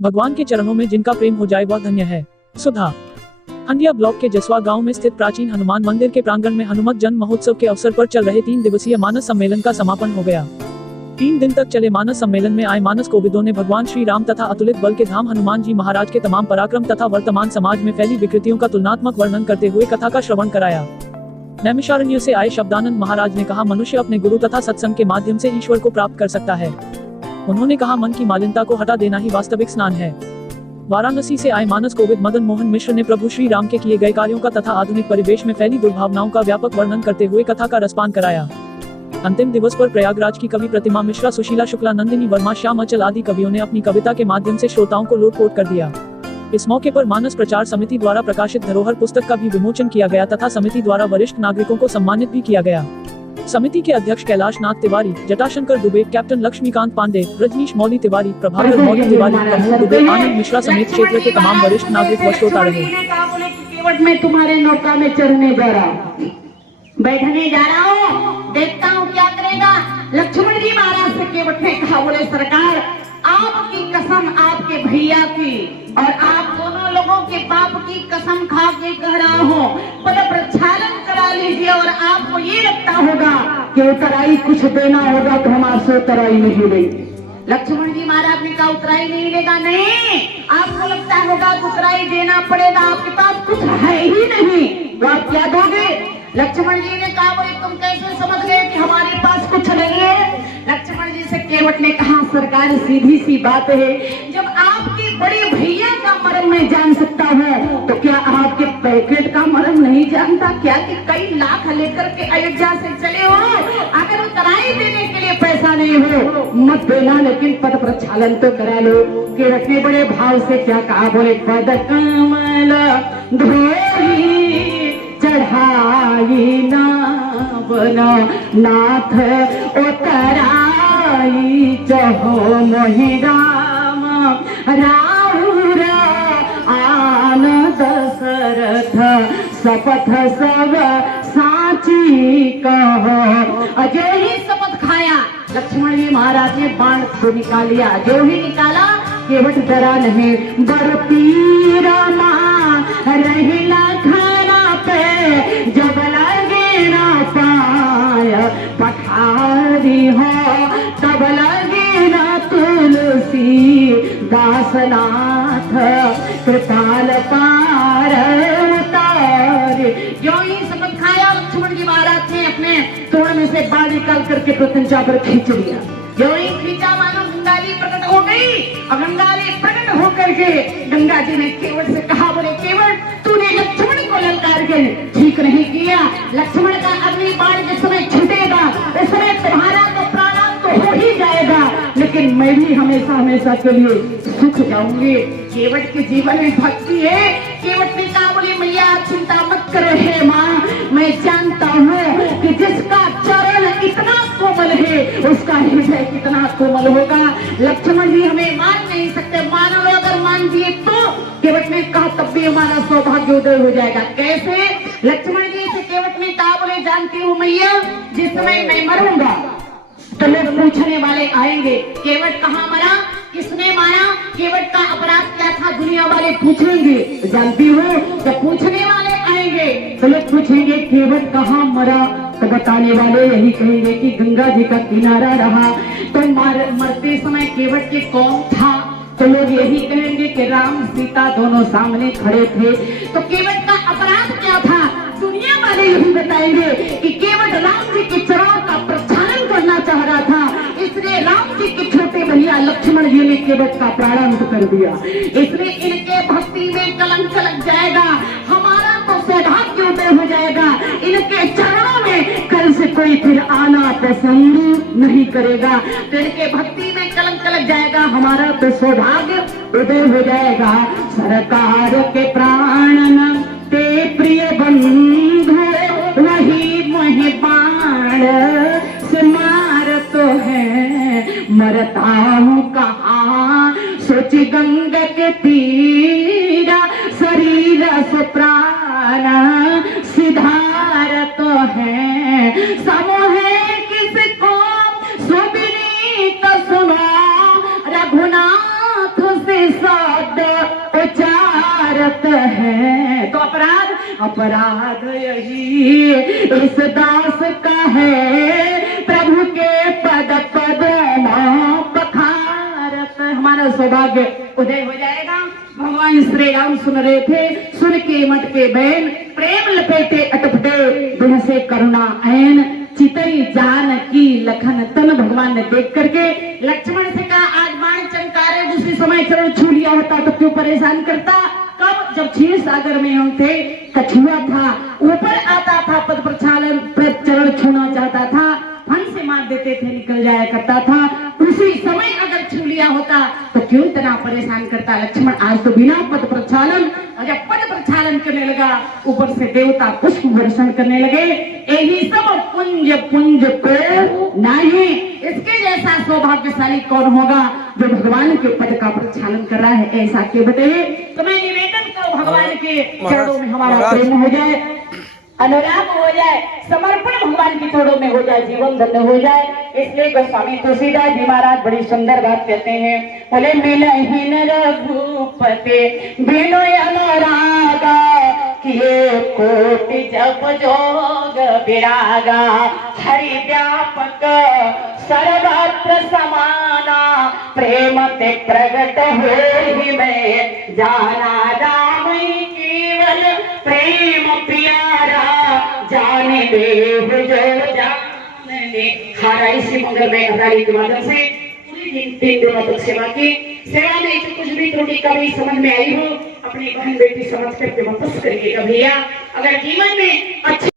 भगवान के चरणों में जिनका प्रेम हो जाए वह धन्य है। सुधा। हंडिया ब्लॉक के जसवा गांव में स्थित प्राचीन हनुमान मंदिर के प्रांगण में हनुमत जन्म महोत्सव के अवसर पर चल रहे 3 दिवसीय मानस सम्मेलन का समापन हो गया। 3 दिन तक चले मानस सम्मेलन में आए मानस कोविदों ने भगवान श्री राम तथा अतुलित बल के धाम हनुमान जी महाराज के तमाम पराक्रम तथा वर्तमान समाज में फैली विकृतियों का तुलनात्मक वर्णन करते हुए कथा का श्रवण कराया। नैमिषारण्य से आए शब्दानंद महाराज ने कहा, मनुष्य अपने गुरु तथा सत्संग के माध्यम से ईश्वर को प्राप्त कर सकता है। उन्होंने कहा, मन की मालिन्यता को हटा देना ही वास्तविक स्नान है। वाराणसी से आए मानस कोविद मदन मोहन मिश्र ने प्रभु श्री राम के किए गए कार्यों का तथा आधुनिक परिवेश में फैली दुर्भावनाओं का व्यापक वर्णन करते हुए कथा का रसपान कराया। अंतिम दिवस पर प्रयागराज की कवि प्रतिमा मिश्रा, सुशीला शुक्ला, नंदिनी वर्मा, श्याम अचल आदि कवियों ने अपनी कविता के माध्यम से श्रोताओं को लोटपोट कर दिया। इस मौके पर मानस प्रचार समिति द्वारा प्रकाशित धरोहर पुस्तक का भी विमोचन किया गया तथा समिति द्वारा वरिष्ठ नागरिकों को सम्मानित भी किया गया। समिति के अध्यक्ष कैलाश नाथ तिवारी, जटाशंकर दुबे, कैप्टन लक्ष्मीकांत पांडे, रजनीश मौली तिवारी, प्रभाकर मौली तिवारी, प्रमोद दुबे, आनंद मिश्रा समेत क्षेत्र के तमाम वरिष्ठ नागरिक व श्रोता रहे। केवट में तुम्हारे नौका में चढ़ने जा रहा हूँ, बैठने जा रहा हूँ, देखता हूँ क्या करेगा। लक्ष्मण जी महाराज से केवट ने कहा, बोले सरकार आपकी कसम आपके भैया की और आप दोनों लोगों के बाप की कसम खा के कह रहा हूँ, पद प्रक्षालन करा लीजिए और आपको ये लगता होगा कि उतराई कुछ देना होगा तो हम आपसे उतराई नहीं लेंगे। लक्ष्मण जी महाराज ने कहा, उतराई नहीं लेगा? नहीं, आपको लगता होगा कि उतराई देना पड़ेगा, आपके पास कुछ है ही नहीं, तो आप क्या दोगे? लक्ष्मण जी ने कहा, बोले तुम कैसे समझ गए कि हमारे पास कुछ नहीं है? लक्ष्मण जी से केवट ने कहा, सरकार सीधी सी बात है, जब आपके बड़े भैया का मर्म मैं जान सकता हूँ तो क्या आपके पैकेट का मर्म नहीं जानता क्या कि कई लाख लेकर के अयोध्या से चले हो, अगर उतराई देने के लिए पैसा नहीं हो मत देना, लेकिन पद प्रक्षालन तो करा लो। केवट ने बड़े भाव से क्या कहा, बोले पद कमल धोई चढ़ाई ना बना नाथ उतराई चहो मोहि राम राउर आन दशरथ शपथ सब साची कहो। जो ही शपथ खाया लक्ष्मण जी महाराज ने बाण को निकाल लिया, जो ही निकाला केवट डरा नहीं। बर पीर मां रहिला खाना पे जब लगे ना पाय पठारी हो तब लगे ना तुलसी दासनाथ कृपाल पार उतारे। जो ही शपथ खाया लक्ष्मण जी महाराज ने अपने तोड़ में से बाण निकाल करके प्रत्यंचा पर खींच लिया। जो ही खींचा मानो गंगा जी प्रकट हो गई और गंगा जी प्रकट होकर के गंगा जी ने केवट से कहा, बोले केवट तूने लक्ष्मण को ललकार के ठीक नहीं किया। लक्ष्मण का अग्नि बाण जिस समय छूटेगा उस समय तुम्हारा तो प्राणांत तो हो ही जाएगा, लेकिन मैं भी हमेशा हमेशा के लिए सुख जाऊंगी। केवट के जीवन में भक्ति है। केवट ने कहा, बोले मैया चिंता मत करो हे माँ, मैं जानता हूँ कि जिसका चरण इतना कोमल है उसका हृदय कितना कोमल होगा। लक्ष्मण जी हमें मान नहीं सकते, मानो अगर मान दिए तो। केवट ने कहा, तब भी हमारा सौभाग्य उदय हो जाएगा। कैसे? लक्ष्मण जी से केवट ने कहा, बोले जानती हूँ मैया, जिस समय मैं मरूंगा तो लोग पूछने वाले आएंगे, केवट कहाँ मरा, किसने मारा, केवट का अपराध क्या था, दुनिया वाले पूछेंगे। जानती हूँ तो पूछने वाले आएंगे तो लोग पूछेंगे केवट कहाँ मरा, तो बताने वाले यही कहेंगे कि गंगा जी का किनारा रहा। तो मरते समय केवट के कौन था, तो लोग यही कहेंगे कि राम सीता दोनों सामने खड़े थे। तो केवट का अपराध क्या था, दुनिया वाले यही बताएंगे कि केवट राम जी के चरणों का प्रक्षालन करना चाह रहा था, इसलिए राम जी के छोटे भैया लक्ष्मण जी ने केवट का प्रारंभ कर दिया। इसलिए इनके भक्ति में कलंक लग जाएगा, हमारा तो सौभाग्य उदय हो जाएगा। इनके चरणों में कल से कोई फिर आना पसंद नहीं करेगा, तो इनके भक्ति में कलंक लग जाएगा, हमारा तो सौभाग्य उदय हो जाएगा। सरकार के प्राण ते प्रिय बंधु वही मोहि बाण से मार तो है, मरता हूँ कहाँ सोची गंगा के तीरा, शरीर से प्राण सिधार तो है। समूह किसको सुविनीत सुनो, रघुनाथ से अपराध यही इस दास का है, प्रभु के पद पदों पखारत। हमारा सौभाग्य उदय हो जाएगा। भगवान श्री राम सुन रहे थे, सुन के मट के बैन, प्रेम लपेटे अटपटे, दिन से करुणा ऐन, चितई जान की लखन तन। भगवान ने देख करके लक्ष्मण से कहा, आज बाण चमकारे उसी समय चरण छू लिया होता तो क्यों परेशान करता। कब? जब क्षीर सागर में हम थे, कछुआ था, ऊपर आता था, पद प्रक्षालन चरण छूना चाहता था, फन से मार देते थे, निकल जाया करता था। उसी समय अगर छू लिया होता तो क्यों इतना परेशान करता लक्ष्मण। आज तो बिना पद प्रक्षालन, और जब पद प्रक्षालन करने लगा, ऊपर से देवता पुष्प वर्षण करने लगे। यही सब पुंज पुंज को नहीं, इसके जैसा सौभाग्यशाली कौन होगा जो भगवान के पद का प्रक्षालन कर रहा है। ऐसा के बताइए। तो मैं निवेदन करूं, भगवान के चरणों में हमारा प्रेम हो जाए, अनुराग हो जाए, समर्पण भगवान के चरणों में हो जाए, जीवन धन्य हो जाए। इसलिए गोस्वामी तुलसीदास जी महाराज बड़ी सुंदर बात कहते हैं, बोले मिलहि न रघुपति बिनु अनुरागा, किए कोटि जप जोग विरागा, हरि व्यापक सर्वत्र समाना, प्रेम ते प्रगट होहि मैं जाना, राम केवल प्रेम प्यारा, जाने देव जो जाने। हरा इसी मंगलमय घराली के माध्यम से पूरी दिन 3 दिनों तक सेवा की। सेवा में जो कुछ भी त्रुटि कभी समझ में आई हो, अपनी बहन बेटी समझ करके वापस करिएगा भैया। अगर जीवन में अच्छी